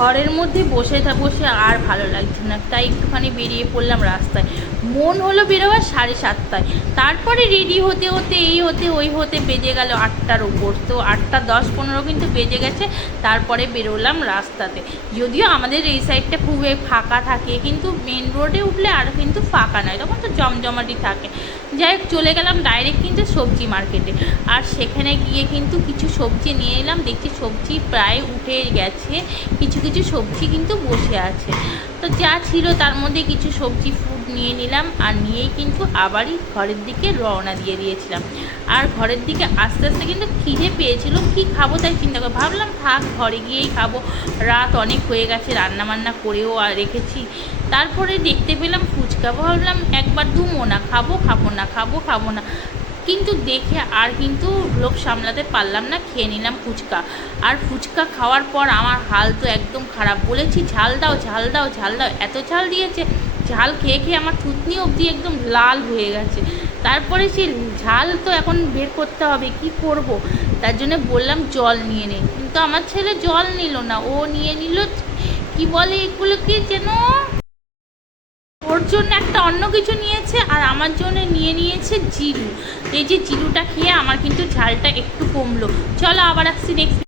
ঘরের মধ্যে বসে বসে আর ভালো লাগছে না, তাই একটুখানি বেরিয়ে পড়লাম রাস্তায়। মন হলো বেরোবার 7:30টায়, তারপরে রেডি হতে হতে এই হতে ওই হতে বেজে গেল 8টার উপর। তো 8:10-15 কিন্তু বেজে গেছে, তারপরে বেরোলাম রাস্তাতে। যদিও আমাদের এই সাইডটা খুবই ফাঁকা থাকে, কিন্তু মেন রোডে উঠলে আর কিন্তু ফাঁকা নয়, তখন তো জমজমাটি থাকে। যাই হোক, চলে গেলাম ডাইরেক্ট কিন্তু সবজি মার্কেটে। আর সেখানে গিয়ে কিন্তু কিছু সবজি নিয়ে এলাম। দেখছি সবজি প্রায় উঠে গেছে, কিছু কিছু সবজি কিন্তু বসে আছে। তো যা ছিল তার মধ্যে কিছু সবজি ফুড নিয়ে নিলাম, আর নিয়েই কিন্তু আবারই ঘরের দিকে রওনা দিয়ে দিয়েছিলাম। আর ঘরের দিকে আস্তে আস্তে কিন্তু খিদে পেয়েছিল, কি খাবো তাই চিন্তা করে ভাবলাম থাক ঘরে গিয়েই খাবো, রাত অনেক হয়ে গেছে, রান্নাবান্না করেও আর রেখেছি। তারপরে দেখতে পেলাম ফুচকা, ভাবলাম একবার দু মোনা খাবো না, কিন্তু দেখে আর কিন্তু লোভ সামলাতে পারলাম না, খেয়ে নিলাম ফুচকা। আর ফুচকা খাওয়ার পর আমার হাল তো একদম খারাপ। বলেছি ঝাল দাও, এত ঝাল দিয়েছে, ঝাল খেয়ে খেয়ে আমার থুতনি অবধি একদম লাল হয়ে গেছে। তারপরে সে ঝাল তো এখন বের করতে হবে, কি করব, তার জন্য বললাম জল নিয়ে নে, কিন্তু আমার ছেলে জল নিল না, ও নিয়ে নিল কি বলে এগুলোকে যেন, ওর জন্য একটা অন্য কিছু নিয়েছে, আর আমার জন্য নিয়ে নিয়েছে জিরু। এই যে জিরুটা খেয়ে আমার কিন্তু ঝালটা একটু কমলো। চলো আবার আসছি নেক্সট।